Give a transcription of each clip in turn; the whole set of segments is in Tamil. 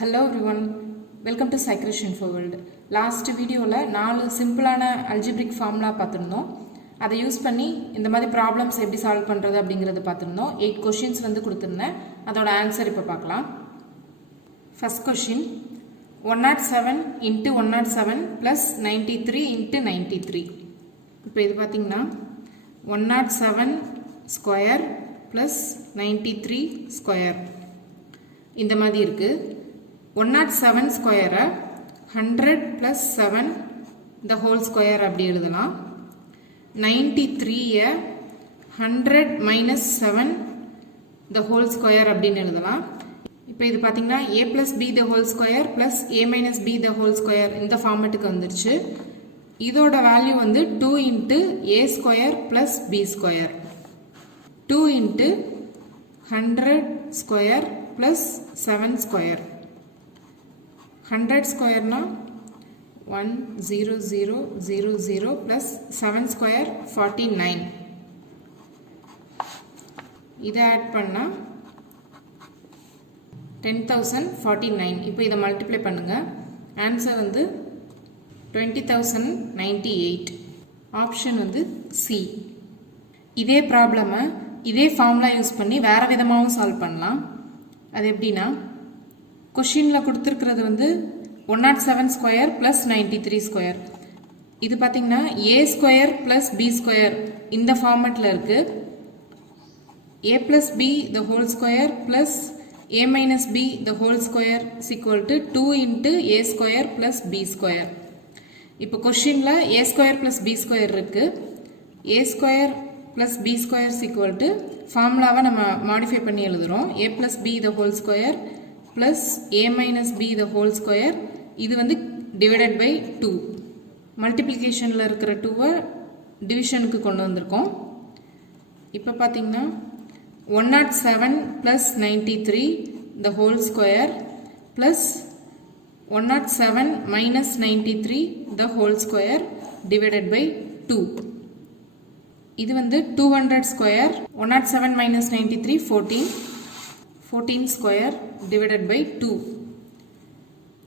Hello everyone, welcome to Cyclish Info World. Last video la 4 சிம்பிளான algebraic formula பார்த்திருந்தோம். அதை யூஸ் பண்ணி இந்த மாதிரி ப்ராப்ளம்ஸ் எப்படி சால்வ் பண்றது அப்படிங்கறது பார்த்திருந்தோம். 8 क्वेश्चंस வந்து கொடுத்திருந்தேன். அதோட ஆன்சர் இப்ப பார்க்கலாம். First question 107 into 107 plus 93 into 93. இப்போ இது பாத்தீங்கன்னா 107 square plus 93 square இந்த மாதிரி இருக்கு. 107 square 100 plus 7 the whole square அப்படி எழுதலாம். 93 100 minus 7 the whole square அப்படின்னு எழுதலாம். இப்போ இது பாத்தீங்கன்னா a plus b the whole square plus a minus b the whole square இந்த ஃபார்மட்டுக்கு வந்துருச்சு. இதோட வேல்யூ வந்து 2 into a square plus b square 2 into 100 square plus 7 square 100 square na 10000 plus 7 square 49 இதை ஆட் பண்ணா 10049 இப்போ இதை மல்டிப்ளை பண்ணுங்க ஆன்சர் வந்து 20098 ஆப்ஷன் வந்து சி இதே ப்ராப்ளமை இதே ஃபார்முலா யூஸ் பண்ணி வேற விதமாகவும் சால்வ் பண்ணலாம் அது எப்படின்னா क्वेश्चनல கொடுத்திருக்கிறது வந்து 107 ஸ்கொயர் plus 93 ஸ்கொயர் இது பாத்தீங்கன்னா a square plus b square இந்த ஃபார்மட்ல இருக்கு a plus b the whole square plus a minus b the whole square is equal to 2 into a square plus b square இப்போ क्वेश्चनல a square plus b square இருக்கு a square plus b square is equal to ஃபார்முலாவை நம்ம மாடிஃபை பண்ணி எழுதுறோம் a plus b the whole square plus a minus b the whole square இது வந்து divided by 2 மல்டிப்ளிகேஷன்ல இருக்கிற 2 டிவிஷனுக்கு கொண்டு வந்திருக்கோம் இப்போ பாத்தீங்கன்னா 107 plus 93 the whole square plus 107 minus 93 the whole square divided by 2 இது வந்து 200 square 107 minus 93 14 square divided by 2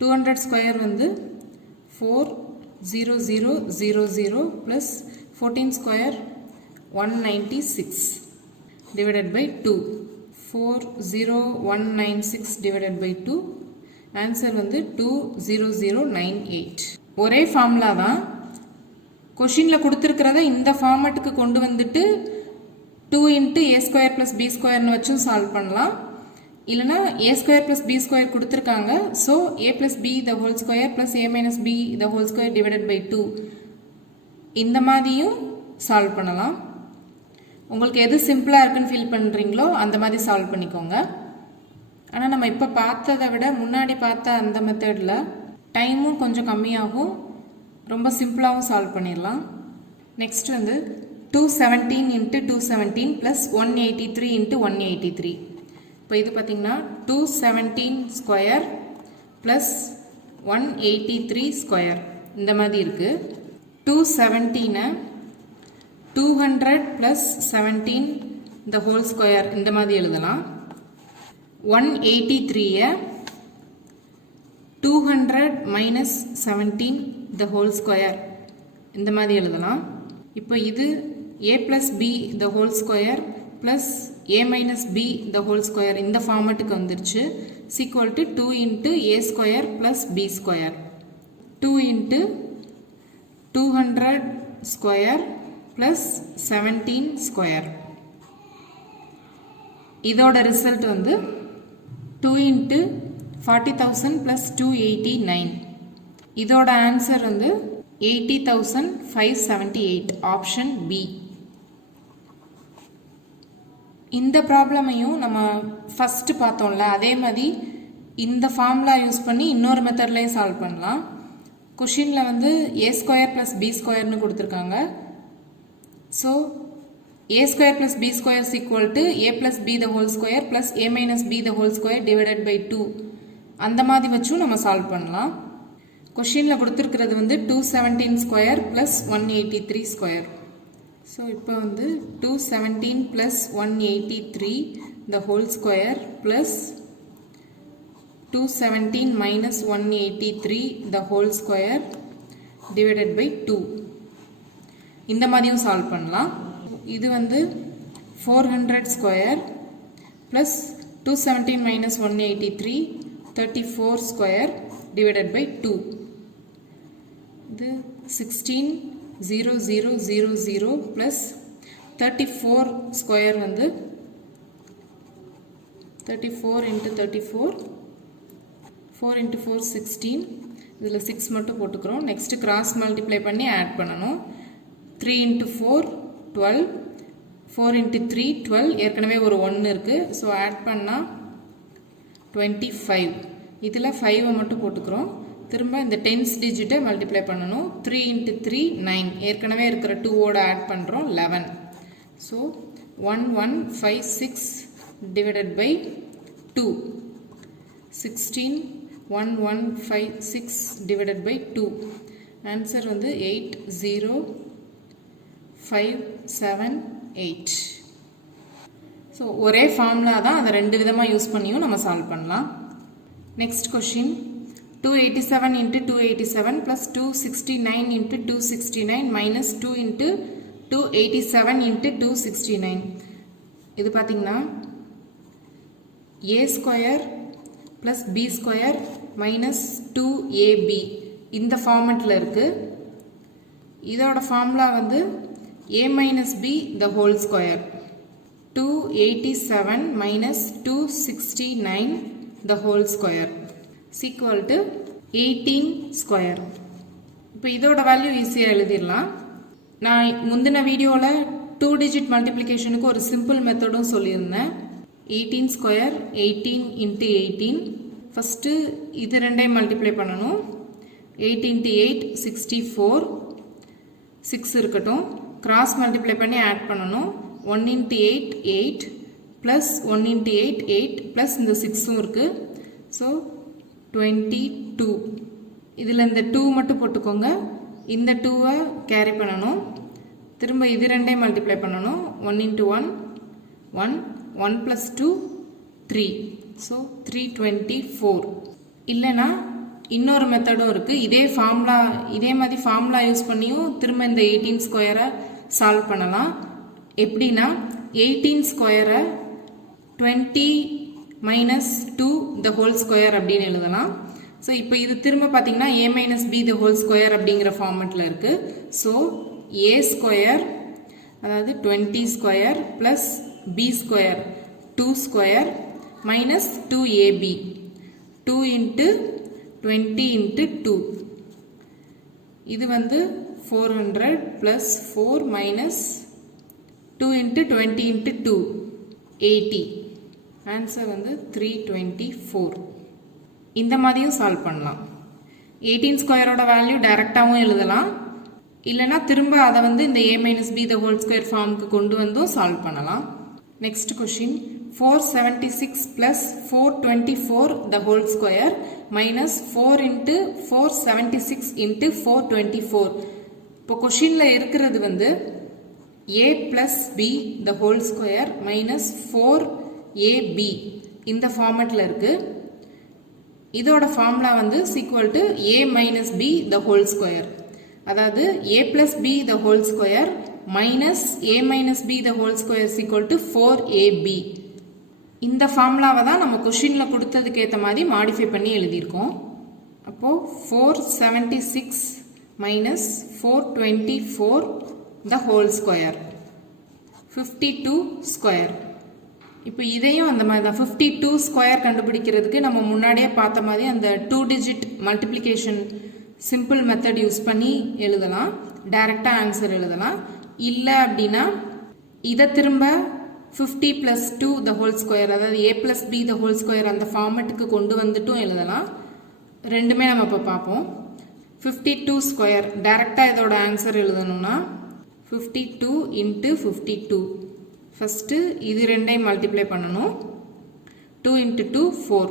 200 square வந்து 40000 plus 14 square 196 divided by 2 40196 divided by 2 answer வந்து 20098 ஒரே ஃபார்முலா தான் क्वेश्चनல கொடுத்திருக்கிறத இந்த ஃபார்மட்டுக்கு கொண்டு வந்துட்டு 2 into a square plus b square னு வச்சு சால்வ் பண்ணலாம் இல்லனா a square plus b square கொடுத்திருக்காங்க so a plus b the whole square plus a minus b the whole square divided by 2 இந்த மாதிரியும் சால்வ் பண்ணலாம் உங்களுக்கு எது சிம்பிளா இருக்குன்னு ஃபீல் பண்றீங்களோ அந்த மாதிரி சால்வ் பண்ணிக்கோங்க ஆனா நம்ம இப்ப பார்த்ததை விட முன்னாடி பார்த்த அந்த மெத்தட்ல டைமும் கொஞ்சம் கம்மியாகும் ரொம்ப சிம்பிளாவும் சால்வ் பண்ணிரலாம் நெக்ஸ்ட் வந்து 217 into 217 plus 183 into 183 இப்போ இது பாத்தீங்கன்னா 217 ஸ்கொயர் plus 183 ஸ்கொயர் இந்த மாதிரி இருக்கு 217 200 plus 17 the whole square இந்த மாதிரி எழுதலாம் 183 200 minus 17 the whole square இந்த மாதிரி எழுதலாம் இப்போ இது a plus b the whole square plus a minus b the whole square இந்த ஃபார்மட்டுக்கு வந்துருச்சு is equal to 2 into a square plus b square 2 into 200 square plus 17 square இதோட ரிசல்ட் வந்து 2 into 40,000 plus 289 இதோட ஆன்சர் வந்து 80,578 ஆப்ஷன் பி இந்த ப்ராப்ளமையும் நம்ம ஃபர்ஸ்ட் பார்த்தோம்ல அதே மாதிரி இந்த ஃபார்முலா யூஸ் பண்ணி இன்னொரு மெத்தட்லயும் சால்வ் பண்ணலாம் क्वेश्चनல வந்து a square plus b square னு கொடுத்திருக்காங்க so a square plus b square is equal to a plus b the whole square plus a minus b the whole square divided by 2 அந்த மாதிரி வச்சும் நம்ம சால்வ் பண்ணலாம் क्वेश्चनல கொடுத்திருக்கிறது வந்து 217 square plus 183 square so இப்போ வந்து 217 plus 183 the whole square plus 217 minus 183 the whole square divided by 2. இந்த மாதிரியும் சால்வ் பண்ணலாம். இது வந்து 400 square plus 217 minus 183 34 square divided by 2. இது 16,0000 plus 34 square வந்து 34 into 34 4 into 4 16. இதில் 6 மட்டும் போட்டுக்கிறோம். நெக்ஸ்ட் கிராஸ் மல்டிப்ளை பண்ணி ஆட் பண்ணணும். 3 into 4 12 4 into 3 12 ஏற்கனவே ஒரு 1 இருக்கு. ஸோ ஆட் பண்ணால் 25. இதில் 5 மட்டும் போட்டுக்கிறோம். திரும்ப இந்த டென்ஸ் டிஜிட்டை மல்டிப்ளை பண்ணணும். 3 into 3 9 ஏற்கனவே இருக்கிற 2ஓட ஆட் பண்ணுறோம் 11. So 1156 divided by 2 16 1156 divided by 2. Answer வந்து 80578. ஸோ ஒரே ஃபார்முலா தான், அதை ரெண்டு விதமாக யூஸ் பண்ணியும் நம்ம சால்வ் பண்ணலாம். Next question 287 into 287 plus 269 into 269 minus 2 into 287 into 269. இது பார்த்தீங்கன்னா a square plus b square minus 2ab இந்த ஃபார்மெட்டில் இருக்கு. இதோட ஃபார்முலா வந்து a minus b the whole square. 287 minus 269 the whole square is equal to 18 square. இப்போ இதோட வேல்யூ ஈஸியாக எழுதிடலாம். நான் முந்தின வீடியோவில் 2 டிஜிட் மல்டிப்ளிகேஷனுக்கு ஒரு சிம்பிள் மெத்தடும் சொல்லியிருந்தேன். 18 ஸ்கொயர் 18 into 18. ஃபஸ்ட்டு இது ரெண்டையும் மல்டிப்ளை பண்ணணும். 8 into 8 64 6 இருக்கட்டும். கிராஸ் மல்டிப்ளை பண்ணி ஆட் பண்ணணும். 1 into 8 8 ப்ளஸ் 1 into 8 8 ப்ளஸ் இந்த 6ம் இருக்குது. ஸோ 22. இதில் இந்த 2 மட்டும் போட்டுக்கோங்க. இந்த 2வை கேரி பண்ணணும். திரும்ப இது ரெண்டையும் மல்டிப்ளை பண்ணணும். 1 into 1 1 1 plus 2 3. ஸோ 324. இல்லைனா இன்னொரு மெத்தடும் இருக்குது. இதே மாதிரி ஃபார்முலா யூஸ் பண்ணியும் திரும்ப இந்த 18 ஸ்கொயரை சால்வ் பண்ணலாம். எப்படின்னா 18 ஸ்கொயரை 20 மைனஸ் 2 the whole square அப்படின்னு எழுதலாம். ஸோ இப்போ இது திரும்ப பார்த்தீங்கன்னா a minus b the whole square அப்படிங்கிற ஃபார்மெட்டில் இருக்குது. ஸோ a ஸ்கொயர் அதாவது 20 square plus b square 2 square minus 2ab 2 into 20 into 2. இது வந்து 400 plus 4 minus 2 into 20 into 2 80. Answer வந்து 324. இந்த மாதிரியும் சால்வ் பண்ணலாம். 18 ஸ்கொயரோட வேல்யூ டைரெக்டாகவும் எழுதலாம். இல்லைனா திரும்ப அதை வந்து இந்த a minus b the whole square ஃபார்முக்கு கொண்டு வந்தும் சால்வ் பண்ணலாம். Next question 476 plus 424 the whole square minus 4 into 476 into 424. இப்போ கொஷினில் இருக்கிறது வந்து a plus b the whole square minus 4ab இந்த ஃபார்மெட்டில் இருக்குது. இதோட ஃபார்முலா வந்து equal to a minus b the whole square. அதாவது a plus b the whole square minus a minus b the whole square is equal to 4ab. இந்த ஃபார்முலாவை தான் நம்ம கொஷினில் கொடுத்ததுக்கு ஏற்ற மாதிரி மாடிஃபை பண்ணி எழுதியிருக்கோம். அப்போது 476 minus 424 the whole square 52 square. இப்போ இதையும் அந்த மாதிரி தான் 52 ஸ்கொயர் கண்டுபிடிக்கிறதுக்கு நம்ம முன்னாடியே பார்த்த மாதிரி அந்த 2 digit multiplication simple method use பண்ணி எழுதலாம். டைரெக்டாக ஆன்சர் எழுதலாம். இல்லை அப்படின்னா இதை திரும்ப 50 plus 2 the whole square அதாவது a plus b the whole square அந்த ஃபார்மெட்டுக்கு கொண்டு வந்துட்டும் எழுதலாம். ரெண்டுமே நம்ம இப்போ பார்ப்போம். 52 ஸ்கொயர் டைரெக்டாக இதோட ஆன்சர் எழுதணும்னா 52 into 52. ஃபஸ்ட்டு இது ரெண்டையும் மல்டிப்ளை பண்ணணும். 2 into 2 4.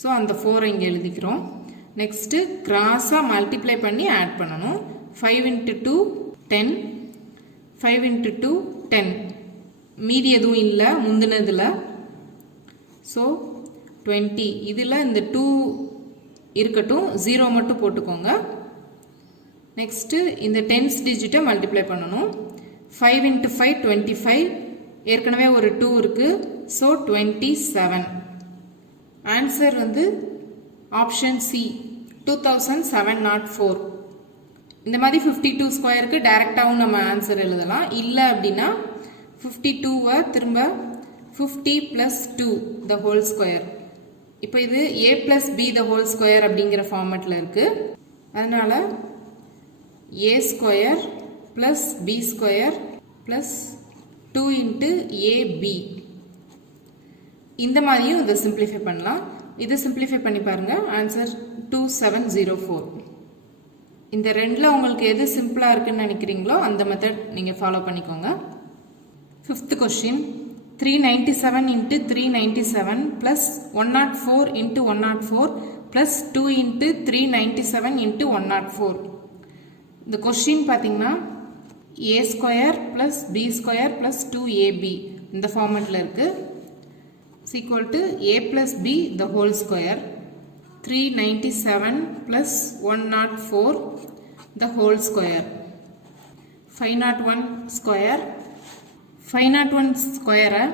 ஸோ அந்த 4 இங்கே எழுதிக்கிறோம். நெக்ஸ்ட்டு கிராஸாக மல்டிப்ளை பண்ணி ஆட் பண்ணணும். 5 into 2 10 5 into 2 10. மீதி எதுவும் இல்லை முந்தினதில். ஸோ 20. இதில் இந்த 2 இருக்கட்டும், 0 மட்டும் போட்டுக்கோங்க. நெக்ஸ்ட்டு இந்த 10th டிஜிட்டை மல்டிப்ளை பண்ணணும். 5 into 5 25. ஏற்கனவே ஒரு 2 இருக்கு. ஸோ 27. ஆன்சர் வந்து ஆப்ஷன் சி 2704. இந்த மாதிரி 52 ஸ்கொயருக்கு டைரெக்டாகவும் நம்ம ஆன்சர் எழுதலாம். இல்லை அப்படின்னா 52வை திரும்ப 50 + 2 the whole square. இப்போ இது a + b the whole square அப்படிங்கிற ஃபார்மேட்டில் இருக்குது. அதனால் a square + b square + 2 into ab. இந்த மாதிரியும் இதை சிம்பிளிஃபை பண்ணலாம். இதை சிம்பிளிஃபை பண்ணி பாருங்கள். ஆன்சர் 2704. இந்த ரெண்டில் உங்களுக்கு எது சிம்பிளாக இருக்குன்னு நினைக்கிறீங்களோ அந்த மெத்தட் நீங்கள் ஃபாலோ பண்ணிக்கோங்க. 5th question. 397 into 397 plus 104 into 104 plus 2 into 397 into 104. இந்த கொஸ்டின் பார்த்தீங்கன்னா a square plus b square plus 2ab இந்த ஃபார்மேட்டில் இருக்குது. is equal to a plus b the whole square. 397 plus 104 the whole square. 501 square. 501 square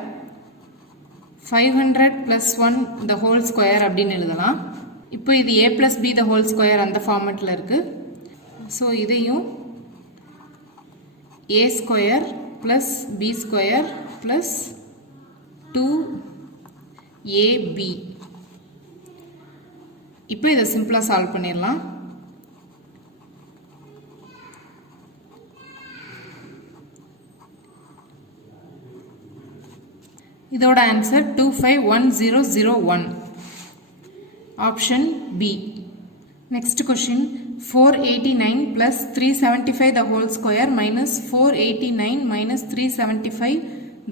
500 plus 1 the whole square அப்படின்னு எழுதலாம். இப்போ இது a plus b the whole square அந்த ஃபார்மேட்டில் இருக்குது. ஸோ இதையும் a square plus b square plus 2ab. இப்போ இதை சிம்பிளாக சால்வ் பண்ணிடலாம். இதோட answer 251001. Option B. Next question. 489 plus 375 the whole square minus 489 minus 375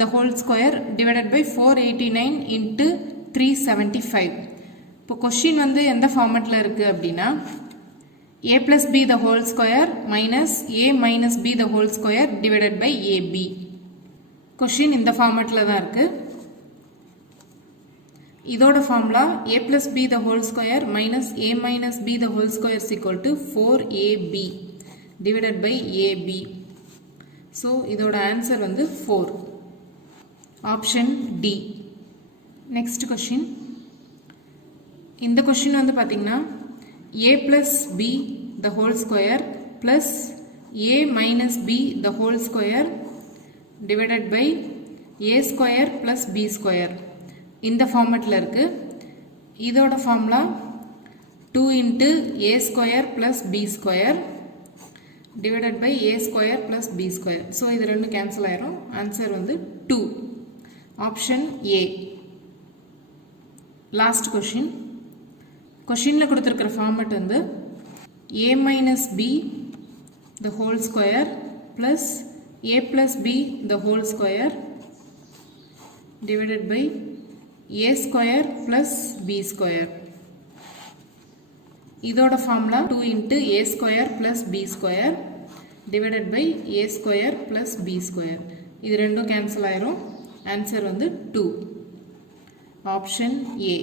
the whole square divided by 489 into 375. இப்போ கொஸ்டின் வந்து எந்த ஃபார்மேட்டில் இருக்குது அப்படின்னா a plus b the whole square minus a minus b the whole square divided by ab. Question இந்த ஃபார்மேட்டில் தான் இருக்குது. இதோட formula a plus b the whole square minus a minus b the whole square is equal to 4ab divided by ab. So இதோட ஆன்சர் வந்து 4. Option D. Next question. இந்த கொஸ்டின் வந்து பார்த்தீங்கன்னா a plus b the whole square plus a minus b the whole square divided by a square plus b square இந்த ஃபார்மேட்டில் இருக்குது. இதோட formula 2 into a square plus b square divided by a square plus b square. So இது ரெண்டும் கேன்சல் ஆயிரும். ஆன்சர் வந்து 2. Option A. Last question. கொஷினில் கொடுத்துருக்கிற ஃபார்மேட் வந்து a minus b the whole square plus a plus b the whole square divided by a square plus b square. இதோட formula 2 into a square plus b square divided by a square plus b square. இது ரெண்டும் கேன்சல் ஆயிரும். ஆன்சர் வந்து 2. Option A.